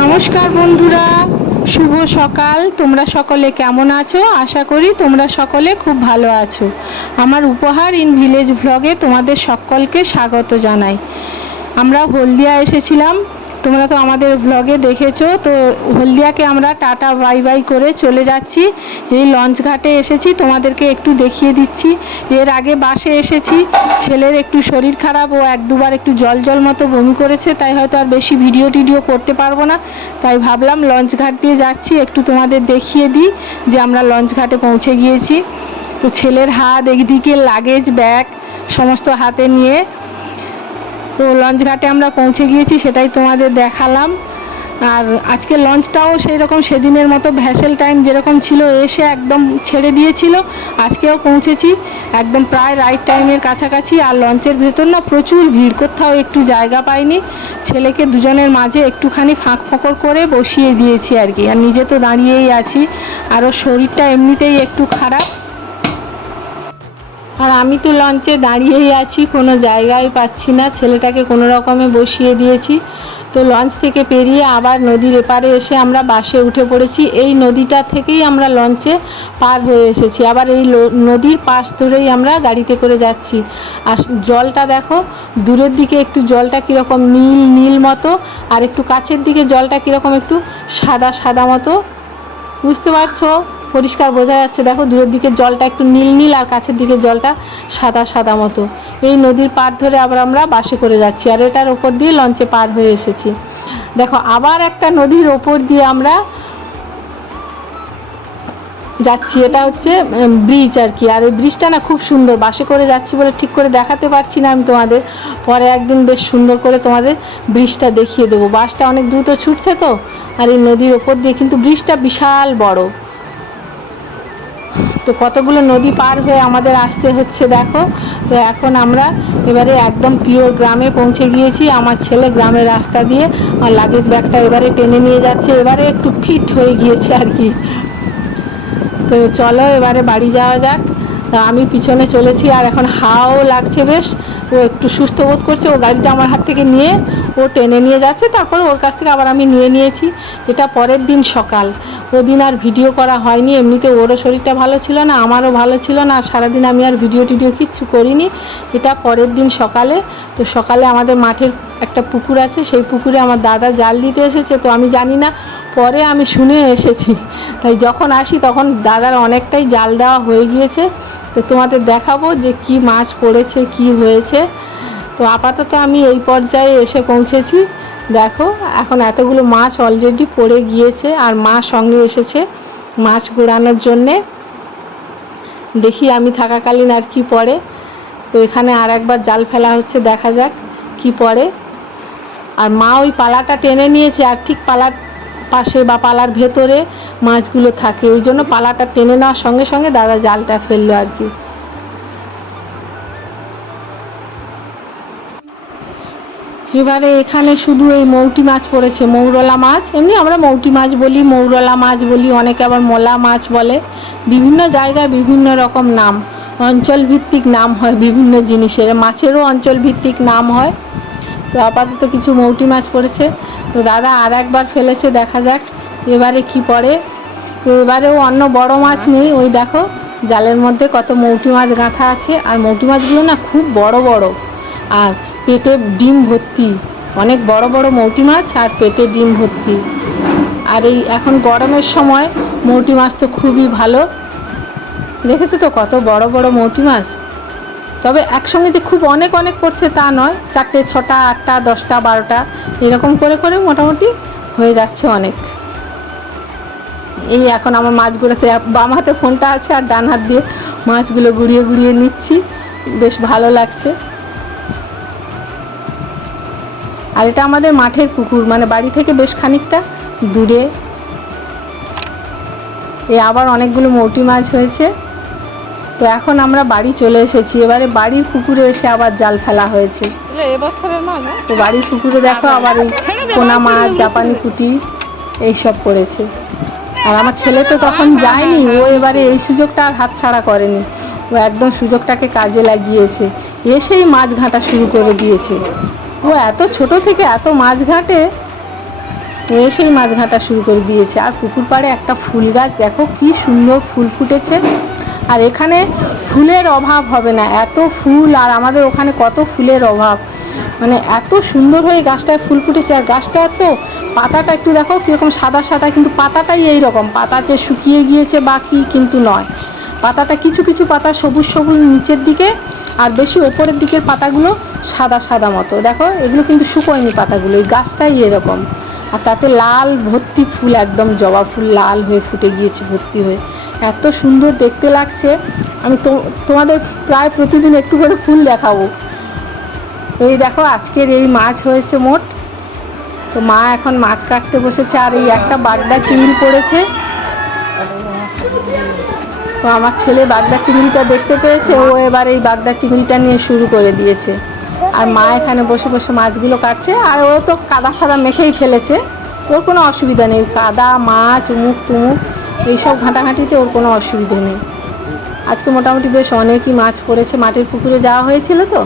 নমস্কার বন্ধুরা, শুভ সকাল। তোমরা সকলে কেমন আছো? আশা করি তোমরা সকলে খুব ভালো আছো। আমার উপহার ইন ভিলেজ ব্লগে তোমাদের সকলকে স্বাগত জানাই। আমরা হলদিয়া এসেছিলাম, তোমরা তো আমাদের ব্লগে দেখেছো। তো হলদিয়াকে আমরা টাটা বাই বাই করে চলে যাচ্ছি। এই লঞ্চ ঘাটে এসেছি, তোমাদেরকে একটু দেখিয়ে দিচ্ছি। এর আগে বাসে এসেছি, ছেলের একটু শরীর খারাপ, ও এক দুবার একটু জল জল মতো বমি করেছে, তাই হয়তো আর বেশি ভিডিও টিডিও করতে পারবো না। তাই ভাবলাম লঞ্চ ঘাট দিয়ে যাচ্ছি, একটু তোমাদের দেখিয়ে দিই যে আমরা লঞ্চ ঘাটে পৌঁছে গিয়েছি। তো ছেলের হাত একদিকে, লাগেজ ব্যাগ সমস্ত হাতে নিয়ে তো লঞ্চ ঘাটে আমরা পৌঁছে গিয়েছি, সেটাই তোমাদের দেখালাম। আর আজকে লঞ্চটাও সেই রকম সেদিনের মতো ভ্যাসেল টাইম যেরকম ছিল, এসে একদম ছেড়ে দিয়েছিল। আজকেও পৌঁছেছি একদম প্রায় রাইট টাইমের কাছাকাছি। আর লঞ্চের ভেতর না প্রচুর ভিড়, কোথাও একটু জায়গা পাইনি। ছেলেকে দুজনের মাঝে একটুখানি ফাঁক ফোকর করে বসিয়ে দিয়েছি আর কি। আর নিজে তো দাঁড়িয়েই আছি, আর ওর শরীরটা এমনিতেই একটু খারাপ। আর আমি তো লঞ্চে দাঁড়িয়েই আছি, কোনো জায়গায় পাচ্ছি না, ছেলেটাকে কোনো রকমে বসিয়ে দিয়েছি। তো লঞ্চ থেকে পেরিয়ে আবার নদীর এপারে এসে আমরা বাসে উঠে পড়েছি। এই নদীটা থেকেই আমরা লঞ্চে পার হয়ে এসেছি, আবার এই নদীর পাশ ধরেই আমরা গাড়িতে করে যাচ্ছি। আর জলটা দেখো, দূরের দিকে একটু জলটা কীরকম নীল নীল মতো, আর একটু কাছের দিকে জলটা কীরকম একটু সাদা সাদা মতো, বুঝতে পারছো? পরিষ্কার বোঝা যাচ্ছে, দেখো দূরের দিকে জলটা একটু নীল নীল আর কাছের দিকে জলটা সাদা সাদা মতো। এই নদীর পার ধরে আবার আমরা বাসে করে যাচ্ছি, আর এটার ওপর দিয়ে লঞ্চে পার হয়ে এসেছি। দেখো আবার একটা নদীর ওপর দিয়ে আমরা যাচ্ছি, এটা হচ্ছে ব্রিজ আর কি। আর এই ব্রিজটা না খুব সুন্দর, বাসে করে যাচ্ছি বলে ঠিক করে দেখাতে পারছি না আমি তোমাদের, পরে একদিন বেশ সুন্দর করে তোমাদের ব্রিজটা দেখিয়ে দেবো। বাসটা অনেক দ্রুত ছুটছে তো, আর এই নদীর ওপর দিয়ে কিন্তু ব্রিজটা বিশাল বড়। তো কতগুলো নদী পার হয়ে আমাদের আসতে হচ্ছে দেখো। তো এখন আমরা এবারে একদম পিওর গ্রামে পৌঁছে গিয়েছি। আমার ছেলে গ্রামের রাস্তা দিয়ে আর লাগেজ ব্যাগটা এবারে টেনে নিয়ে যাচ্ছে, এবারে একটু ফিট হয়ে গিয়েছে আর কি। তো চলো এবারে বাড়ি যাওয়া যাক। আমি পিছনে চলেছি, আর এখন হাওয়াও লাগছে বেশ। ও একটু সুস্থ বোধ করছে, ও গাড়িটা আমার হাত থেকে নিয়ে ও টেনে নিয়ে যাচ্ছে, তারপর ওর কাছ থেকে আবার আমি নিয়ে নিয়েছি। এটা পরের দিন সকাল, ওদিন আর ভিডিও করা হয়নি। এমনিতে ওরও শরীরটা ভালো ছিল না, আমারও ভালো ছিল না, আর সারাদিন আমি আর ভিডিও টিডিও কিচ্ছু করিনি। এটা পরের দিন সকালে। তো সকালে আমাদের মাঠের একটা পুকুর আছে, সেই পুকুরে আমার দাদা জাল দিতে এসেছে। তো আমি জানি না, পরে আমি শুনে এসেছি, তাই যখন আসি তখন দাদার অনেকটাই জাল দেওয়া হয়ে গিয়েছে। তো তোমাদের দেখাবো যে কি মাছ পড়েছে, কি হয়েছে। তো আপাতত আমি এই পর্যায়ে এসে পৌঁছেছি। দেখো এখন এতগুলো মাছ অলরেডি পড়ে গিয়েছে, আর মা সঙ্গে এসেছে মাছ ঘোরানোর জন্যে। দেখি আমি থাকাকালীন আর কি পড়ে। তো এখানে আর একবার জাল ফেলা হচ্ছে, দেখা যাক কি পড়ে। আর মা ওই পালাটা টেনে নিয়েছে, আর ঠিক পালার পাশে বা পালার ভেতরে মাছগুলো থাকে, ওই জন্য পালাটা টেনে নেওয়ার সঙ্গে সঙ্গে দাদা জালটা ফেললো আর কি। এবারে এখানে শুধু এই মৌটি মাছ পড়েছে, মৌরলা মাছ। এমনি আমরা মৌটি মাছ বলি, মৌরলা মাছ বলি, অনেকে আবার মোলা মাছ বলে। বিভিন্ন জায়গায় বিভিন্ন রকম নাম, অঞ্চল ভিত্তিক নাম হয় বিভিন্ন জিনিসের, মাছেরও অঞ্চল ভিত্তিক নাম হয়। তো আপাতত কিছু মৌটি মাছ পড়েছে। তো দাদা আর একবার ফেলেছে, দেখা যাক এবারে কি পড়ে। তো এবারেও অন্য বড় মাছ নেই, ওই দেখো জালের মধ্যে কত মৌটি মাছ গাঁথা আছে। আর মৌটি মাছগুলো না খুব বড় বড়, আর পেটে ডিম ভর্তি, অনেক বড় বড় মৌটি মাছ, আর পেটে ডিম ভর্তি। আর এই এখন গরমের সময় মৌটি মাছ তো খুবই ভালো। দেখেছো তো কত বড় বড় মৌটি মাছ। তবে একসঙ্গে যে খুব অনেক অনেক পড়ছে তা নয়, 4টে 6টা 8টা 10টা 12টা এরকম করে করে মোটামুটি হয়ে যাচ্ছে অনেক। এই এখন আমার মাছগুলোতে বাম হাতে ফোনটা আছে, আর ডান হাত দিয়ে মাছগুলো গুড়িয়ে গুড়িয়ে নিচ্ছি, বেশ ভালো লাগছে। আর এটা আমাদের মাঠের পুকুর, মানে বাড়ি থেকে বেশ খানিকটা দূরে। এ আবার অনেকগুলো মৌটি মাছ হয়েছে। তো এখন আমরা বাড়ি চলে এসেছি, এবারে বাড়ির পুকুরে এসে আবার জাল ফেলা হয়েছে। তো বাড়ির পুকুরে দেখো আবার এই পোনা মাছ, জাপানি পুঁটি এইসব পড়েছে। আর আমার ছেলে তো তখন যায়নি, ও এবারে এই সুযোগটা আর হাতছাড়া করেনি, ও একদম সুযোগটাকে কাজে লাগিয়েছে, এসেই মাছ ঘাঁটা শুরু করে দিয়েছে। ও এত ছোট থেকে এত মাছ ঘাটে, এসেই মাছ ঘাঁটা শুরু করে দিয়েছে। আর পুকুর পাড়ে একটা ফুল গাছ দেখো কি সুন্দর ফুল ফুটেছে। আর এখানে ফুলের অভাব হবে না, এত ফুল। আর আমাদের ওখানে কত ফুলের অভাব, মানে এত সুন্দর হয়ে গাছটায় ফুল ফুটেছে। আর গাছটা এত, পাতাটা একটু দেখো কীরকম সাদা সাদা, কিন্তু পাতাটাই এই রকম, পাতা যে শুকিয়ে গিয়েছে বা কি কিন্তু নয়। পাতাটা কিছু কিছু পাতা সবুজ সবুজ নিচের দিকে, আর বেশি ওপরের দিকের পাতাগুলো সাদা সাদা মতো। দেখো এগুলো কিন্তু শুকোয়নি পাতাগুলো, এই গাছটাই এরকম। আর তাতে লাল ভর্তি ফুল, একদম জবা ফুল লাল হয়ে ফুটে গিয়েছে ভর্তি হয়ে, এত সুন্দর দেখতে লাগছে। আমি তোমাদের প্রায় প্রতিদিন একটু করে ফুল দেখাবো। এই দেখো আজকের এই মাছ হয়েছে মোট। তো মা এখন মাছ কাটতে বসেছে। আর এই একটা বাগদা চিংড়ি পড়েছে, তো আমার ছেলে বাগদা চিংড়িটা দেখতে পেয়েছে, ও এবার এই বাগদা চিংড়িটা নিয়ে শুরু করে দিয়েছে। আর মা এখানে বসে বসে মাছগুলো কাটছে। আর ও তো কাদা ফাদা মেখেই ফেলেছে, ওর কোনো অসুবিধা নেই। কাদা মাছ উমুক তুমুক এইসব ঘাঁটাঘাঁটিতে ওর কোনো অসুবিধে নেই। আজকে মোটামুটি বেশ অনেকই মাছ পড়েছে, মাটির পুকুরে যাওয়া হয়েছিল তো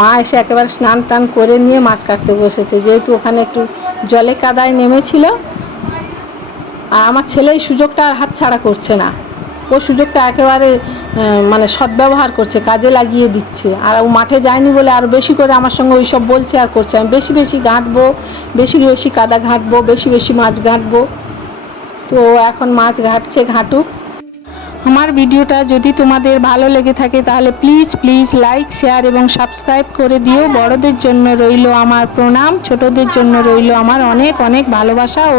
মা এসে একেবারে স্নান টান করে নিয়ে মাছ কাটতে বসেছে, যেহেতু ওখানে একটু জলে কাদায় নেমেছিল। আর আমার ছেলে এই সুযোগটা আর হাতছাড়া করছে না, ও সুযোগটা একেবারে মানে সদ্ব্যবহার করছে, কাজে লাগিয়ে দিচ্ছে। আর ও মাঠে যায়নি বলে আর বেশি করে আমার সঙ্গে ওই সব বলছে আর করছে, আমি বেশি বেশি ঘাঁটবো, বেশি বেশি কাদা ঘাঁটবো, বেশি বেশি মাছ ঘাঁটবো। তো এখন মাছ ঘাঁটছে, ঘাঁটুক। আমার ভিডিওটা যদি তোমাদের ভালো লেগে থাকে তাহলে প্লিজ প্লিজ লাইক শেয়ার এবং সাবস্ক্রাইব করে দিও। বড়দের জন্য রইল আমার প্রণাম, ছোটদের জন্য রইল আমার অনেক অনেক ভালোবাসা ও